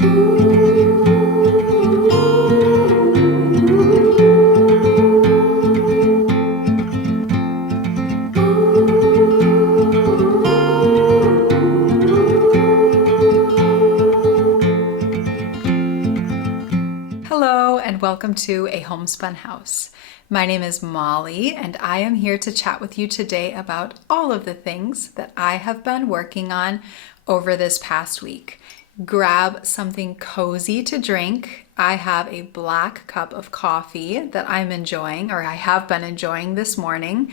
Hello and welcome to A Homespun House. My name is Molly and I am here to chat with you today about all of the things that I have been working on over this past week. Grab something cozy to drink. I have a black cup of coffee that I'm enjoying, or I have been enjoying this morning,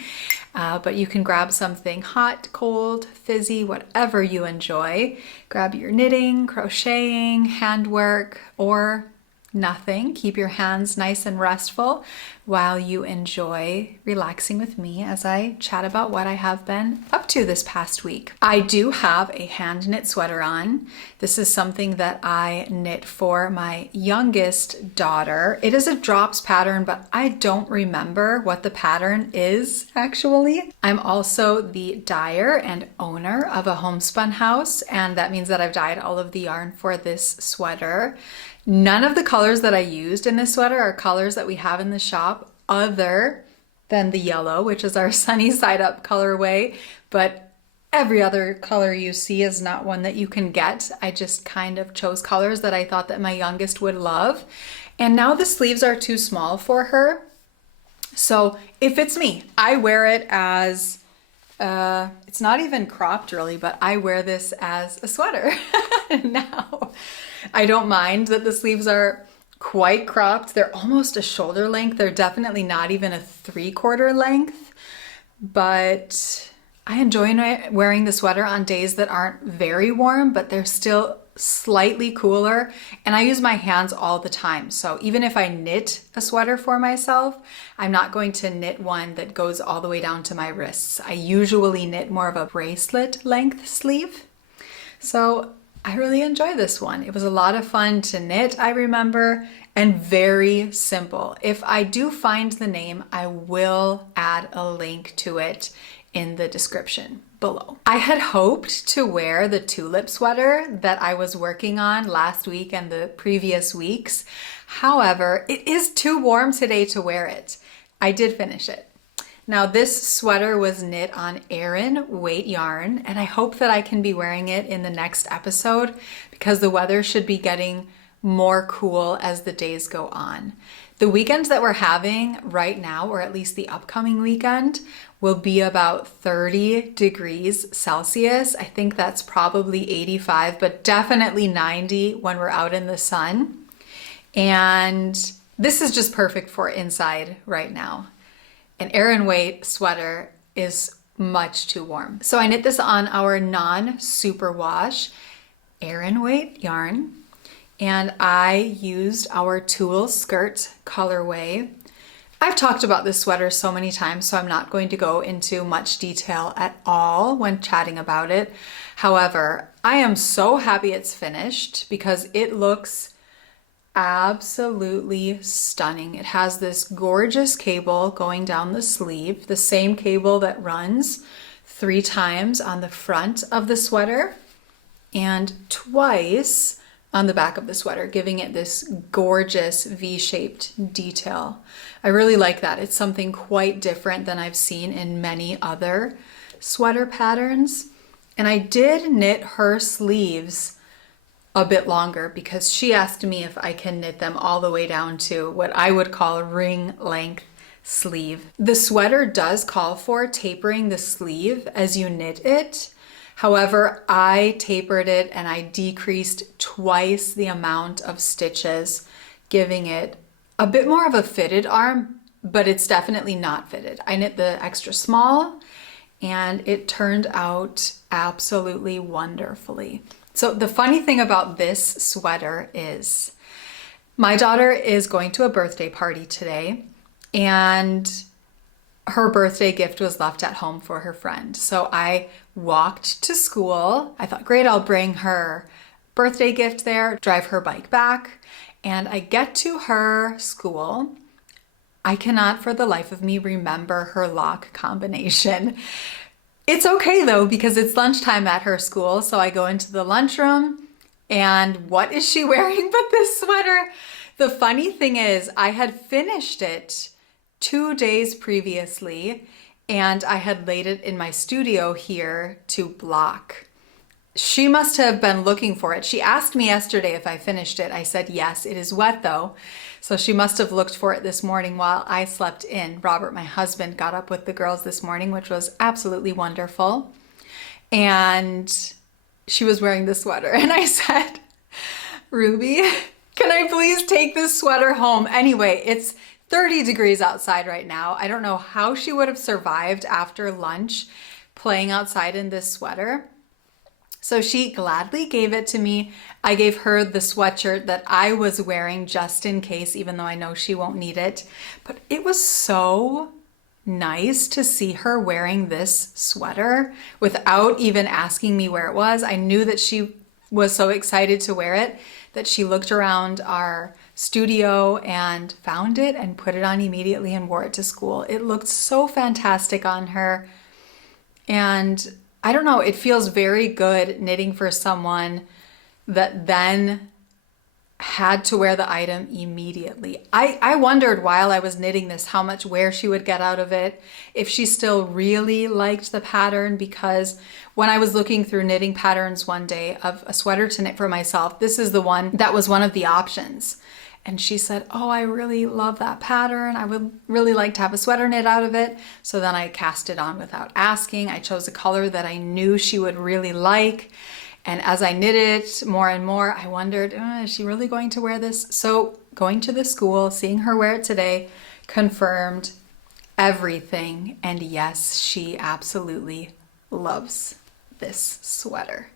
but you can grab something hot, cold, fizzy, whatever you enjoy. Grab your knitting, crocheting, handwork, or nothing. Keep your hands nice and restful while you enjoy relaxing with me as I chat about what I have been up to this past week. I do have a hand knit sweater on. This is something that I knit for my youngest daughter. It is a drops pattern, but I don't remember what the pattern is actually. I'm also the dyer and owner of a homespun house, and that means that I've dyed all of the yarn for this sweater. None of the colors that I used in this sweater are colors that we have in the shop other than the yellow, which is our sunny side up colorway, but every other color you see is not one that you can get. I just kind of chose colors that I thought that my youngest would love. And now the sleeves are too small for her. So it fits me. I wear it as, it's not even cropped really, but I wear this as a sweater now. I don't mind that the sleeves are quite cropped. They're almost a shoulder length. They're definitely not even a 3/4 length, but I enjoy wearing the sweater on days that aren't very warm, but they're still slightly cooler. And I use my hands all the time. So even if I knit a sweater for myself, I'm not going to knit one that goes all the way down to my wrists. I usually knit more of a bracelet length sleeve. So I really enjoy this one. It was a lot of fun to knit, I remember, and very simple. If I do find the name, I will add a link to it in the description below. I had hoped to wear the Tulip sweater that I was working on last week and the previous weeks. However, it is too warm today to wear it. I did finish it. Now this sweater was knit on Aran weight yarn, and I hope that I can be wearing it in the next episode because the weather should be getting more cool as the days go on. The weekends that we're having right now, or at least the upcoming weekend, will be about 30 degrees Celsius. I think that's probably 85, but definitely 90 when we're out in the sun. And this is just perfect for inside right now. An Aran weight sweater is much too warm. So I knit this on our non-superwash Aran weight yarn, and I used our tulle skirt colorway. I've talked about this sweater so many times, so I'm not going to go into much detail at all when chatting about it. However, I am so happy it's finished because it looks absolutely stunning. It has this gorgeous cable going down the sleeve, the same cable that runs 3 times on the front of the sweater and twice on the back of the sweater, giving it this gorgeous V-shaped detail. I really like that. It's something quite different than I've seen in many other sweater patterns. And I did knit her sleeves a bit longer because she asked me if I can knit them all the way down to what I would call a ring length sleeve. The sweater does call for tapering the sleeve as you knit it. However, I tapered it and I decreased twice the amount of stitches, giving it a bit more of a fitted arm, but it's definitely not fitted. I knit the extra small and it turned out absolutely wonderfully. So the funny thing about this sweater is my daughter is going to a birthday party today, and her birthday gift was left at home for her friend. So I walked to school. I thought, great, I'll bring her birthday gift there, drive her bike back. And I get to her school. I cannot for the life of me remember her lock combination. It's okay though, because it's lunchtime at her school. So I go into the lunchroom, And what is she wearing but this sweater? The funny thing is, I had finished it 2 days previously, and I had laid it in my studio here to block. She must have been looking for it. She asked me yesterday if I finished it. I said, yes, it is wet though. So she must have looked for it this morning while I slept in. Robert, my husband, got up with the girls this morning, which was absolutely wonderful. And she was wearing the sweater. And I said, Ruby, can I please take this sweater home? Anyway, it's 30 degrees outside right now. I don't know how she would have survived after lunch playing outside in this sweater. So she gladly gave it to me. I gave her the sweatshirt that I was wearing just in case, even though I know she won't need it. But it was so nice to see her wearing this sweater without even asking me where it was. I knew that she was so excited to wear it that she looked around our studio and found it and put it on immediately and wore it to school. It looked so fantastic on her. And I don't know, it feels very good knitting for someone that then had to wear the item immediately. I wondered while I was knitting this how much wear she would get out of it, if she still really liked the pattern, because when I was looking through knitting patterns one day of a sweater to knit for myself, this is the one that was one of the options. And she said, oh, I really love that pattern. I would really like to have a sweater knit out of it. So then I cast it on without asking. I chose a color that I knew she would really like. And as I knit it more and more, I wondered, is she really going to wear this? So going to the school, seeing her wear it today, confirmed everything. And yes, she absolutely loves this sweater.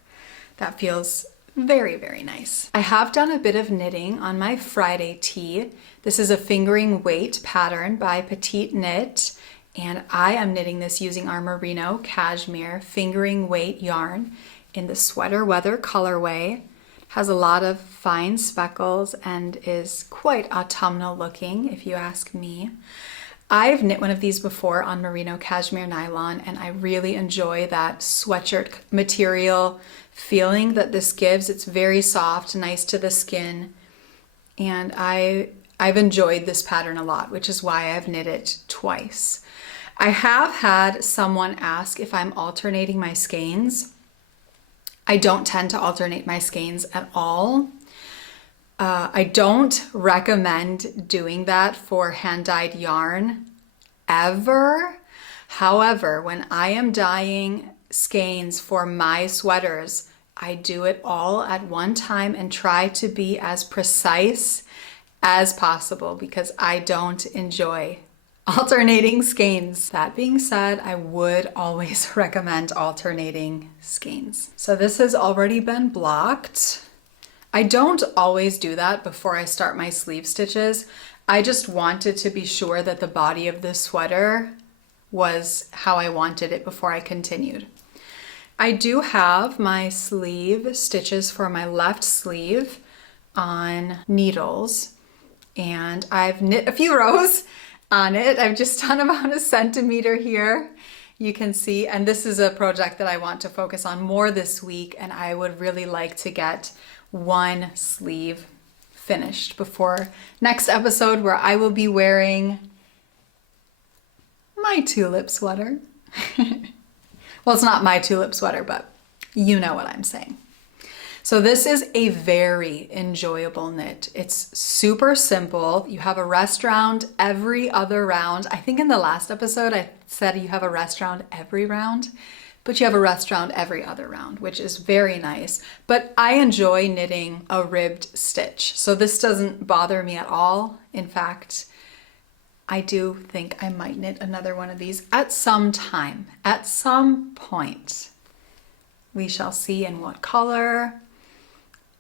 That feels very, very nice. I have done a bit of knitting on my Friday tee. This is a fingering weight pattern by Petite Knit, and I am knitting this using our merino cashmere fingering weight yarn in the sweater weather colorway. Has a lot of fine speckles and is quite autumnal looking, if you ask me. I've knit one of these before on merino cashmere nylon, and I really enjoy that sweatshirt material feeling that this gives. It's very soft, nice to the skin, and I've enjoyed this pattern a lot, which is why I've knit it twice. I have had someone ask if I'm alternating my skeins. I don't tend to alternate my skeins at all. I don't recommend doing that for hand-dyed yarn ever. However, when I am dyeing skeins for my sweaters, I do it all at one time and try to be as precise as possible because I don't enjoy alternating skeins. That being said, I would always recommend alternating skeins. So this has already been blocked. I don't always do that before I start my sleeve stitches. I just wanted to be sure that the body of the sweater was how I wanted it before I continued. I do have my sleeve stitches for my left sleeve on needles, and I've knit a few rows on it. I've just done about 1 centimeter here. You can see, and this is a project that I want to focus on more this week, and I would really like to get one sleeve finished before next episode, where I will be wearing my tulip sweater. Well, it's not my tulip sweater, but you know what I'm saying. So this is a very enjoyable knit. It's super simple. You have a rest round every other round. I think in the last episode I said you have a rest round every round, but you have a rest round every other round, which is very nice. But I enjoy knitting a ribbed stitch, so this doesn't bother me at all. In fact, I do think I might knit another one of these at some time, at some point. We shall see in what color,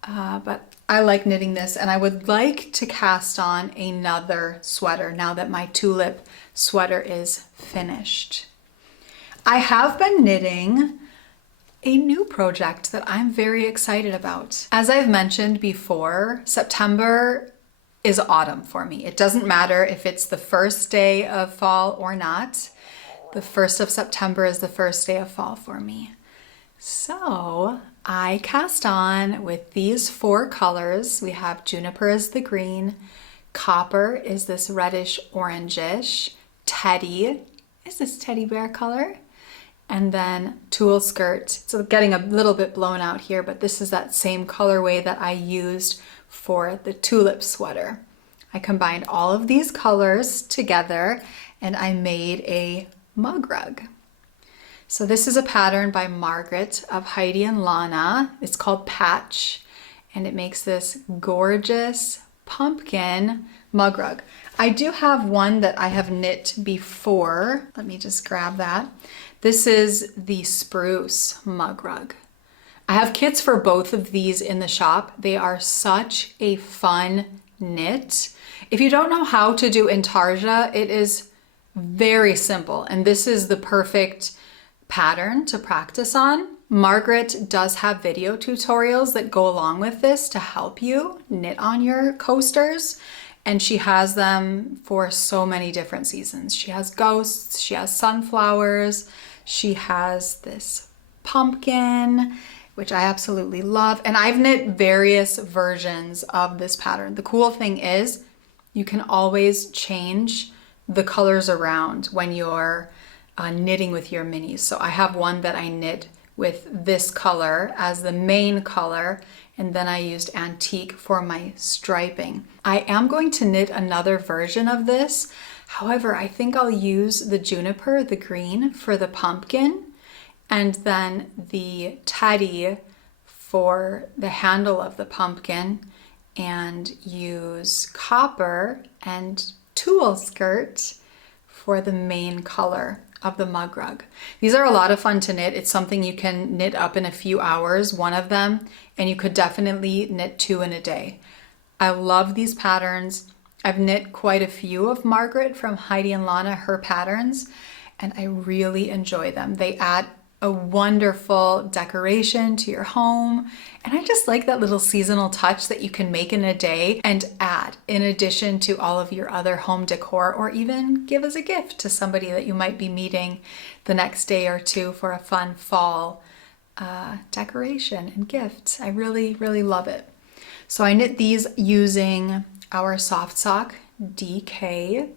but I like knitting this, and I would like to cast on another sweater now that my tulip sweater is finished. I have been knitting a new project that I'm very excited about. As I've mentioned before, September is autumn for me. It doesn't matter if it's the first day of fall or not. The 1st of September is the first day of fall for me. So I cast on with these 4 colors. We have juniper is the green, copper is this reddish orangish, teddy is this teddy bear color, and then tulle skirt. So getting a little bit blown out here, but this is that same colorway that I used for the tulip sweater. I combined all of these colors together and I made a mug rug. So this is a pattern by Margaret of Heidi and Lana. It's called Patch, and it makes this gorgeous pumpkin mug rug. I do have one that I have knit before. Let me just grab that. This is the spruce mug rug. I have kits for both of these in the shop. They are such a fun knit. If you don't know how to do intarsia, it is very simple, and this is the perfect pattern to practice on. Margaret does have video tutorials that go along with this to help you knit on your coasters, and she has them for so many different seasons. She has ghosts, she has sunflowers, she has this pumpkin, which I absolutely love, and I've knit various versions of this pattern. The cool thing is you can always change the colors around when you're knitting with your minis. So I have one that I knit with this color as the main color, and then I used antique for my striping. I am going to knit another version of this. However, I think I'll use the juniper, the green, for the pumpkin, and then the teddy for the handle of the pumpkin, and use copper and tulle skirt for the main color of the mug rug. These are a lot of fun to knit. It's something you can knit up in a few hours, one of them, and you could definitely knit 2 in a day. I love these patterns. I've knit quite a few of Margaret from Heidi and Lana, her patterns, and I really enjoy them. They add a wonderful decoration to your home, and I just like that little seasonal touch that you can make in a day and add in addition to all of your other home decor, or even give as a gift to somebody that you might be meeting the next day or two for a fun fall decoration and gift. I really, really love it. So I knit these using our soft sock DK,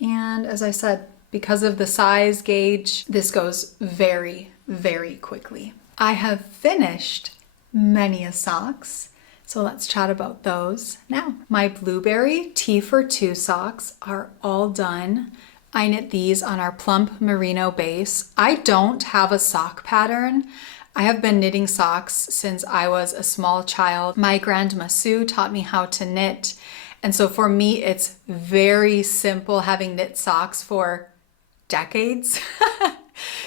and as I said, because of the size gauge, this goes very, very quickly. I have finished many a socks, so let's chat about those now. My blueberry T for 2 socks are all done. I knit these on our plump merino base. I don't have a sock pattern. I have been knitting socks since I was a small child. My grandma Sue taught me how to knit, and so for me it's very simple, having knit socks for decades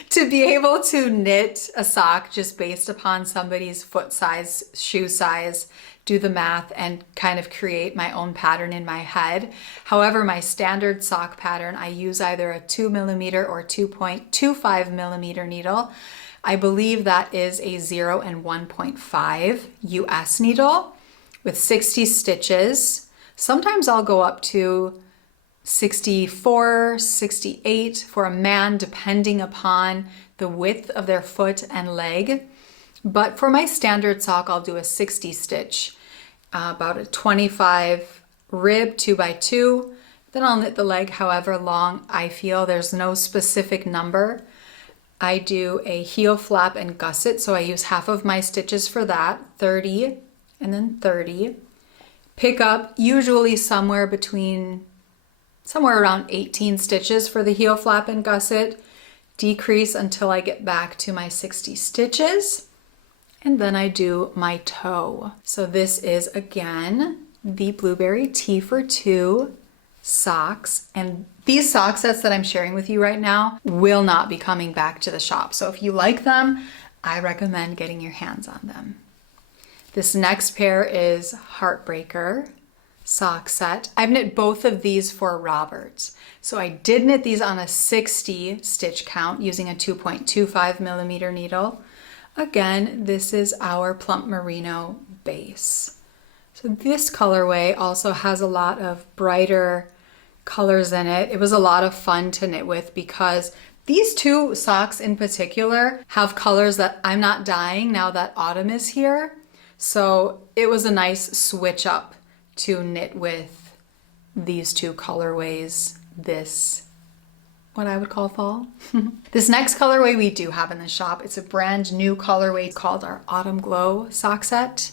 to be able to knit a sock just based upon somebody's foot size, shoe size, do the math, and kind of create my own pattern in my head. However, my standard sock pattern, I use either a 2mm or 2.25mm needle. I believe that is a 0 and 1.5 US needle with 60 stitches. Sometimes I'll go up to 64, 68 for a man, depending upon the width of their foot and leg. But for my standard sock, I'll do a 60 stitch, about a 25 rib 2x2. Then I'll knit the leg however long I feel. There's no specific number. I do a heel flap and gusset, so I use half of my stitches for that, 30 and then 30. Pick up usually somewhere around 18 stitches for the heel flap and gusset, decrease until I get back to my 60 stitches, and then I do my toe. So this is again the blueberry T for 2 socks, and these sock sets that I'm sharing with you right now will not be coming back to the shop. So if you like them, I recommend getting your hands on them. This next pair is Heartbreaker sock set. I've knit both of these for Robert. So I did knit these on a 60 stitch count using a 2.25mm needle. Again, this is our plump merino base. So this colorway also has a lot of brighter colors in it. It was a lot of fun to knit with because These two socks in particular have colors that I'm not dyeing now that autumn is here. So it was a nice switch up to knit with these two colorways this, what I would call fall. This next colorway we do have in the shop. It's a brand new colorway called our Autumn Glow sock set.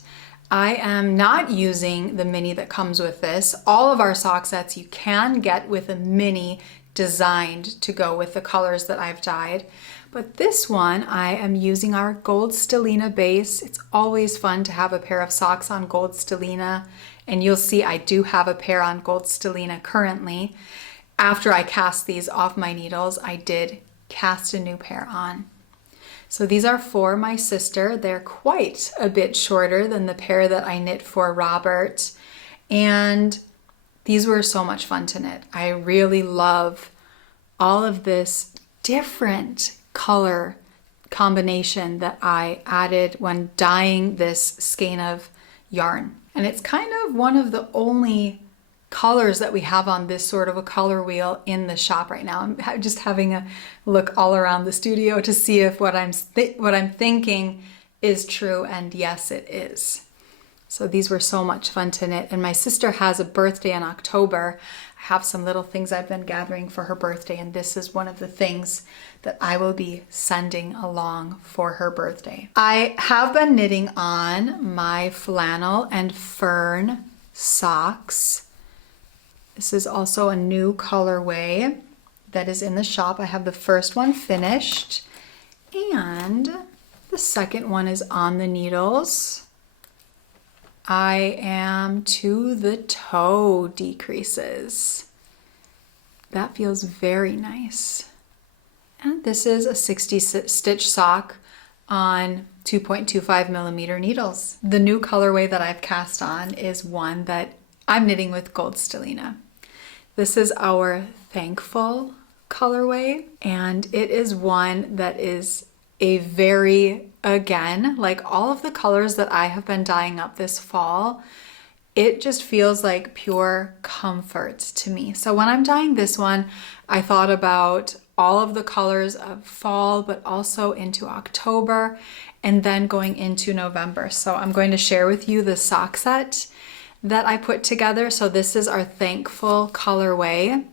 I am not using the mini that comes with this. All of our sock sets you can get with a mini designed to go with the colors that I've dyed. But this one, I am using our Gold Stellina base. It's always fun to have a pair of socks on Gold Stellina. And you'll see I do have a pair on Gold Stellina currently. After I cast these off my needles, I did cast a new pair on. So these are for my sister. They're quite a bit shorter than the pair that I knit for Robert. And these were so much fun to knit. I really love all of this different color combination that I added when dyeing this skein of yarn. And it's kind of one of the only colors that we have on this sort of a color wheel in the shop right now. I'm just having a look all around the studio to see if what I'm thinking is true, and yes, it is. So these were so much fun to knit. And my sister has a birthday in October. I have some little things I've been gathering for her birthday, and this is one of the things that I will be sending along for her birthday. I have been knitting on my flannel and fern socks. This is also a new colorway that is in the shop. I have the first one finished, and the second one is on the needles. I am to the toe decreases. That feels very nice. And this is a 60 stitch sock on 2.25 millimeter needles. The new colorway that I've cast on is one that I'm knitting with Gold Stellina. This is our Thankful colorway, and it is one that is a very, again, like all of the colors that I have been dyeing up this fall, it just feels like pure comfort to me. So when I'm dyeing this one, I thought about all of the colors of fall, but also into October and then going into November. So I'm going to share with you the sock set that I put together. So this is our Thankful colorway.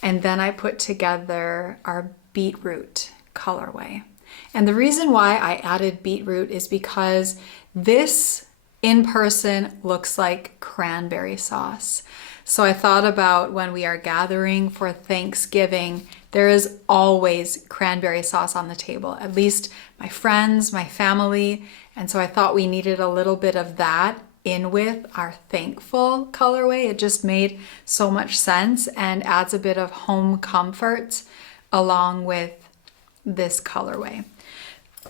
And then I put together our Beetroot colorway. And the reason why I added beetroot is because this in person looks like cranberry sauce. So I thought about when we are gathering for Thanksgiving, there is always cranberry sauce on the table, at least my friends, my family. And so I thought we needed a little bit of that in with our Thankful colorway. It just made so much sense and adds a bit of home comfort along with this colorway.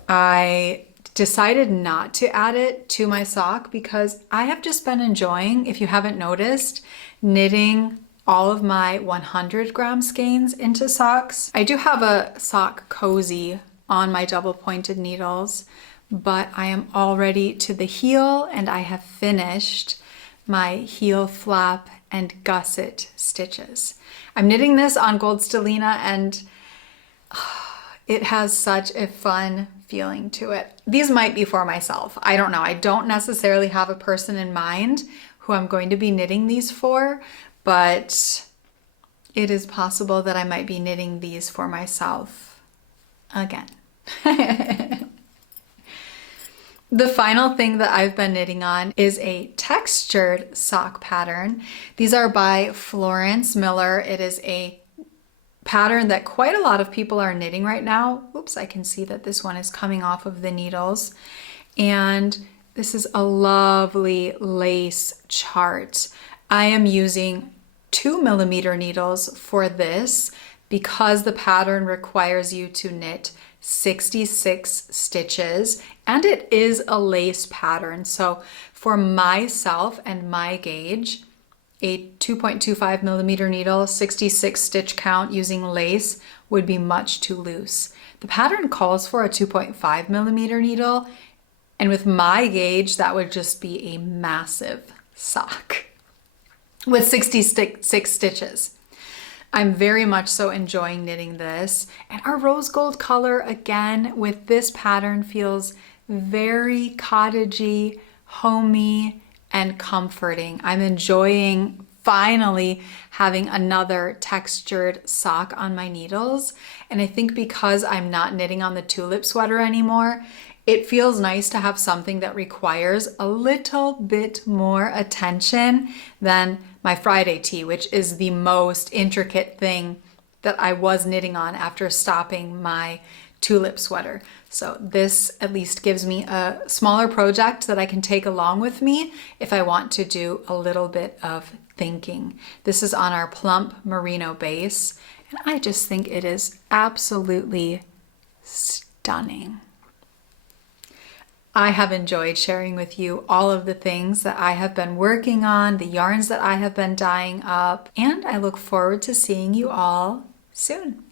I decided not to add it to my sock because I have just been enjoying, if you haven't noticed, knitting all of my 100 gram skeins into socks. I do have a sock cozy on my double pointed needles, but I am already to the heel and I have finished my heel flap and gusset stitches. I'm knitting this on Gold Stellina and it has such a fun feeling to it. These might be for myself. I don't know. I don't necessarily have a person in mind who I'm going to be knitting these for, but it is possible that I might be knitting these for myself again. The final thing that I've been knitting on is a textured sock pattern. These are by Florence Miller. It is a pattern that quite a lot of people are knitting right now. Oops, I can see that this one is coming off of the needles. And this is a lovely lace chart. I am using 2 millimeter needles for this because the pattern requires you to knit 66 stitches and it is a lace pattern. So for myself and my gauge, a 2.25 millimeter needle, 66 stitch count using lace would be much too loose. The pattern calls for a 2.5 millimeter needle, and with my gauge, that would just be a massive sock with 66 stitches. I'm very much so enjoying knitting this. And our rose gold color again with this pattern feels very cottagey, homey, and comforting. I'm enjoying finally having another textured sock on my needles. And I think because I'm not knitting on the Tulip sweater anymore, it feels nice to have something that requires a little bit more attention than my Friday tee, which is the most intricate thing that I was knitting on after stopping my Tulip sweater. So this at least gives me a smaller project that I can take along with me if I want to do a little bit of thinking. This is on our plump merino base, and I just think it is absolutely stunning. I have enjoyed sharing with you all of the things that I have been working on, the yarns that I have been dyeing up, and I look forward to seeing you all soon.